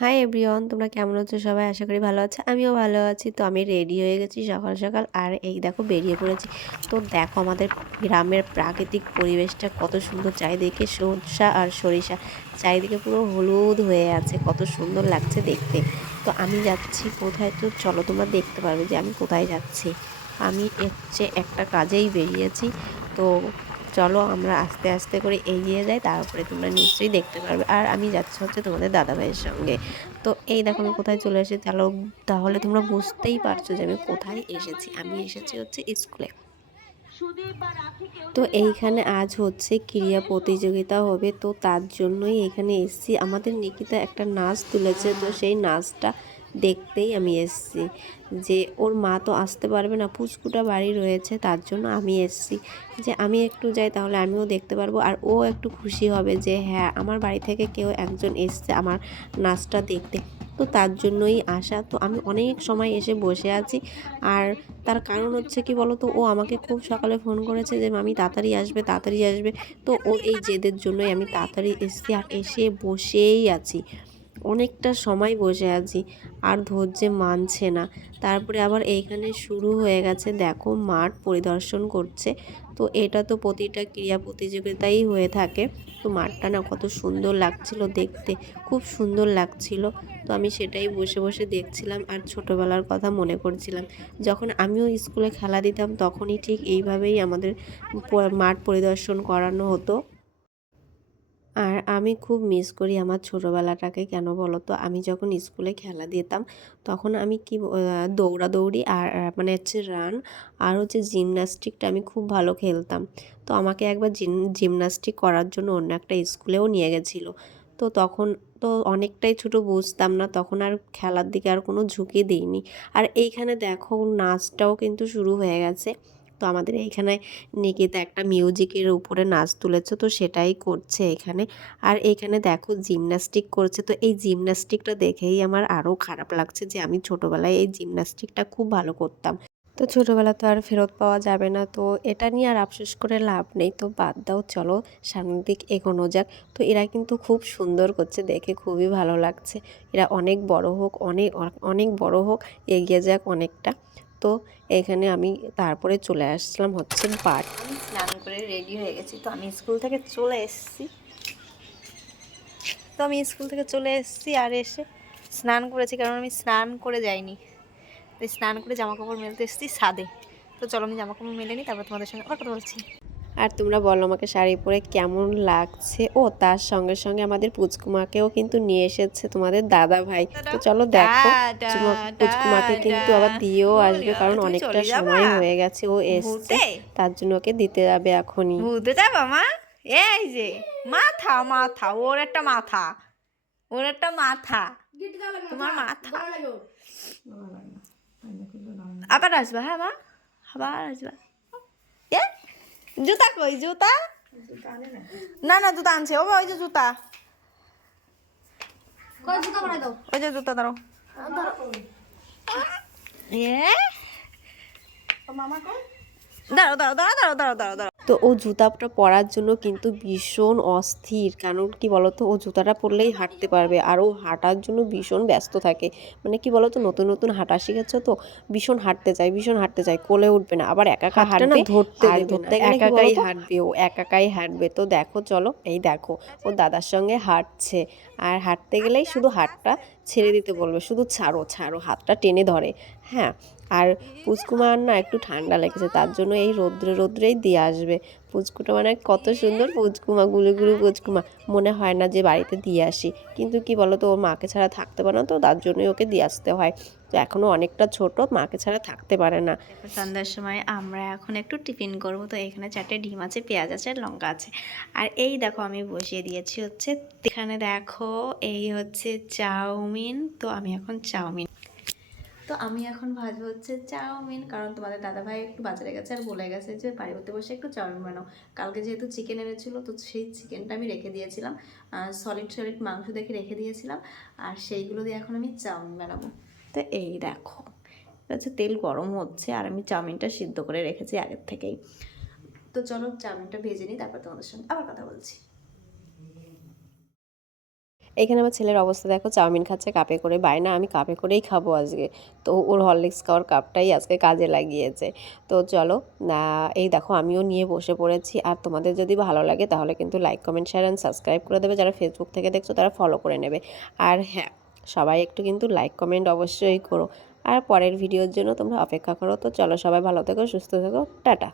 Hi everyone, তোমরা কেমন আছো সবাই? আশা করি ভালো আছো। আমিও ভালো আছি। তো আমি রেডি হয়ে গেছি সকাল সকাল, আর এই দেখো বেরিয়ে পড়েছি। তো দেখো আমাদের গ্রামের প্রাকৃতিক পরিবেশটা কত সুন্দর, চারিদিকে সরষা আর সরিষা, চারিদিকে পুরো হলুদ হয়ে আছে, কত সুন্দর লাগছে দেখতে। তো আমি যাচ্ছি কোথায়, তো চলো তোমরা দেখতে পারবে যে আমি কোথায় যাচ্ছি। আমি একটা কাজেই বেরিয়েছি। তো চলো আমরা আস্তে আস্তে করে এগিয়ে যাই, তারপরে তোমরা নিশ্চয়ই দেখতে পারবে। আর আমি যাচ্ছি হচ্ছে তোমাদের দাদাভাইয়ের সঙ্গে। তো এই দেখো আমি কোথায় চলে এসেছি, তাহলে তোমরা বুঝতেই পারছো যে আমি কোথায় এসেছি। আমি এসেছি হচ্ছে স্কুলে। তো এইখানে আজ হচ্ছে ক্রীড়া প্রতিযোগিতা হবে, তো তার জন্যই এখানে এসেছি। আমাদের নিকিতা একটা নাচ তুলেছে, তো সেই নাচটা দেখতেই আমি এসেছি। যে ওর মা তো আসতে পারবে না, পুচকুটা বাড়ি রয়েছে, তার জন্য আমি এসেছি যে আমি একটু যাই, তাহলে আমিও দেখতে পারবো। আর ও একটু খুশি হবে যে হ্যাঁ, আমার বাড়ি থেকে কেউ একজন এসছে আমার নাচটা দেখতে। তো তার জন্যই আসা। তো আমি অনেক সময় এসে বসে আছি। আর তার কারণ হচ্ছে কি বলো তো, ও আমাকে খুব সকালে ফোন করেছে যে মামি তাড়াতাড়ি আসবে, তাড়াতাড়ি আসবে। তো ওর এই জেদের জন্যই আমি তাড়াতাড়ি এসেছি, আর এসে বসেই আছি, অনেকটা সময় বসে আছি, আর ধৈর্যে মানছে না। তারপরে আবার এইখানে শুরু হয়ে গেছে, দেখো মাঠ পরিদর্শন করছে। তো এটা তো প্রতিটা ক্রীড়া প্রতিযোগিতাই হয়ে থাকে। তো মাঠটা না কত সুন্দর লাগছিল দেখতে, খুব সুন্দর লাগছিল। তো আমি সেটাই বসে বসে দেখছিলাম, আর ছোটোবেলার কথা মনে করছিলাম। যখন আমিও স্কুলে খেলা দিতাম তখনই ঠিক এইভাবেই আমাদের মাঠ পরিদর্শন করানো হতো। আর আমি খুব মিস করি আমার ছোটোবেলাটাকে, কেন বলো তো, আমি যখন স্কুলে খেলা দিতাম তখন আমি কি দৌড়াদৌড়ি আর মানে হচ্ছে রান আর হচ্ছে জিমন্যাস্টিকটা আমি খুব ভালো খেলতাম। তো আমাকে একবার জিমন্যাস্টিক করার জন্য অন্য একটা স্কুলেও নিয়ে গেছিলো। তো তখন তো অনেকটাই ছোটো, বুঝতাম না তখন, আর খেলার দিকে আর কোনো ঝুঁকি দিইনি। আর এইখানে দেখো নাচটাও কিন্তু শুরু হয়ে গেছে। তো আমাদের এইখানে নিকিতা একটা মিউজিকের উপরে নাচ তুলেছে, তো সেটাই করছে এখানে। আর এখানে দেখো জিমন্যাস্টিক করছে। তো এই জিমন্যাস্টিকটা দেখেই আমার আরও খারাপ লাগছে যে আমি ছোটোবেলায় এই জিমন্যাস্টিকটা খুব ভালো করতাম। তো ছোটোবেলা তো আর ফেরত পাওয়া যাবে না, তো এটা নিয়ে আর আফসোস করে লাভ নেই। তো বাদ দাও, চলো সামনের দিক এগোনো যাক। তো এরা কিন্তু খুব সুন্দর করছে, দেখে খুবই ভালো লাগছে। এরা অনেক বড় হোক, অনেক অনেক বড় হোক, এগিয়ে যাক অনেকটা। তো এখানে আমি তারপরে চলে আসলাম হচ্ছে বাট। আমি স্নান করে রেডি হয়ে গেছি। তো আমি স্কুল থেকে চলে এসেছি। আর এসে স্নান করেছি, কারণ আমি স্নান করে যাইনি। তাই স্নান করে জামা কাপড় মেলতে এসেছি ছাদে। তো চলো আমি জামা কাপড় মেলে নিই, তারপর তোমাদের সঙ্গে আবার কথা বলছি। আর তোমরা বলো আমাকে শাড়ি পরে কেমন লাগছে। ও তার সঙ্গে সঙ্গে আমাদের পুচকুমাকেও কিন্তু নিয়ে এসেছে তোমাদের দাদা ভাই। তো চলো দেখো, টাটা পুচকুমাকে কিন্তু আবার দিয়েও আসবে, কারণ তুমি অনেকটা চলে যাবা সময় হয়ে গেছে ও এসছে, ঘুরতে? তার জন্য ওকে দিতে যাবে এখনই। ঘুরতে যাবা মা? এই যে মাথা মাথা, ওর একটা মাথা তোমার মাথা। আবার আসবা, হ্যাঁ মা, আবার আসবা। এ জুতা কই, জুতা? না না, জুতা আনছে। ও ওই যে জুতা, ওই যে জুতা ধরো। এ দাঁড়াও দাঁড়াও দাঁড়াও দাঁড়াও দাঁড়াও দাঁড়াও দাঁড়াও। তো ও জুতাটা পরার জন্য কিন্তু ভীষণ অস্থির, কারণ কি বলতো, ও জুতাটা পরলেই হাঁটতে পারবে, আর ও হাঁটার জন্য ভীষণ ব্যস্ত থাকে। মানে কি বলতো, নতুন নতুন হাঁটা শিখেছে, তো ভীষণ হাঁটতে চায়, কোলে উঠবে না, আবার একা একা হাতটা না হাঁটবে। ধরতে আর দেবে না, ধরতে গেলে কি একাকাই বলতো, হাঁটবে। ও একাকাই হাঁটবে। তো দেখো চলো, এই দেখো ও দাদার সঙ্গে হাঁটছে। আর হাঁটতে গেলেই শুধু হাতটা ছেড়ে দিতে বলবে, শুধু ছাড়ো ছাড়ো, হাতটা টেনে ধরে। হ্যাঁ। আর পুচকুমার না একটু ঠান্ডা লেগেছে, তার জন্য এই রোদ্রে রোদ্রেই দিয়ে আসবে। পুচকুটা মানে কত সুন্দর পুচকুমা, গুলু গুলু পুচকুমা, মনে হয় না যে বাড়িতে দিয়ে আসি। কিন্তু কি বলতো, ওর মাকে ছাড়া থাকতে পারে না, তো তার জন্যই ওকে দিয়ে আসতে হয়। তো এখনও অনেকটা ছোট, মাকে ছাড়া থাকতে পারে না। দেখো সন্ধ্যার সময় আমরা এখন একটু টিফিন করব। তো এখানে 4টে ডিম আছে, পেঁয়াজ আছে, লঙ্কা আছে। আর এই দেখো আমি বসিয়ে দিয়েছি হচ্ছে, এখানে দেখো এই হচ্ছে চাউমিন। তো আমি এখন ভাজবো হচ্ছে চাউমিন, কারণ তোমাদের দাদাভাই একটু বাজারে গেছে আর বলে গেছে যে বাড়িতে বসে একটু চাউমিন বানাও। কালকে যেহেতু চিকেন এনেছিল, তো সেই চিকেনটা আমি রেখে দিয়েছিলাম, সলিড সলিড মাংস দেখে রেখে দিয়েছিলাম, আর সেইগুলো দিয়ে এখন আমি চাউমিন বানাবো। তো এই দেখো হচ্ছে তেল গরম হচ্ছে, আর আমি চাউমিনটা সিদ্ধ করে রেখেছি আগের থেকেই। তো চলো চাউমিনটা ভেজে নিই, তারপর তোমাদের সঙ্গে আবার কথা বলছি। এখানে আমার ছেলের অবস্থা দেখো, চাউমিন খাচ্ছে কাপে করে, বায়না আমি কাপে করেই খাবো আজকে। তো ওর হরলিক্স খাওয়ার কাপটাই আজকে কাজে লাগিয়েছে। তো চলো এই দেখো আমিও নিয়ে বসে পড়েছি। আর তোমাদের যদি ভালো লাগে তাহলে কিন্তু like comment share and subscribe করে দেবে, যারা ফেসবুক থেকে দেখছো তারা ফলো করে নেবে। আর হ্যাঁ, সবাই একটু কিন্তু লাইক কমেন্ট অবশ্যই করো। আর পরের ভিডিওর জন্য তোমরা অপেক্ষা করো। তো চলো সবাই ভালো থেকো, সুস্থ থেকো, টাটা।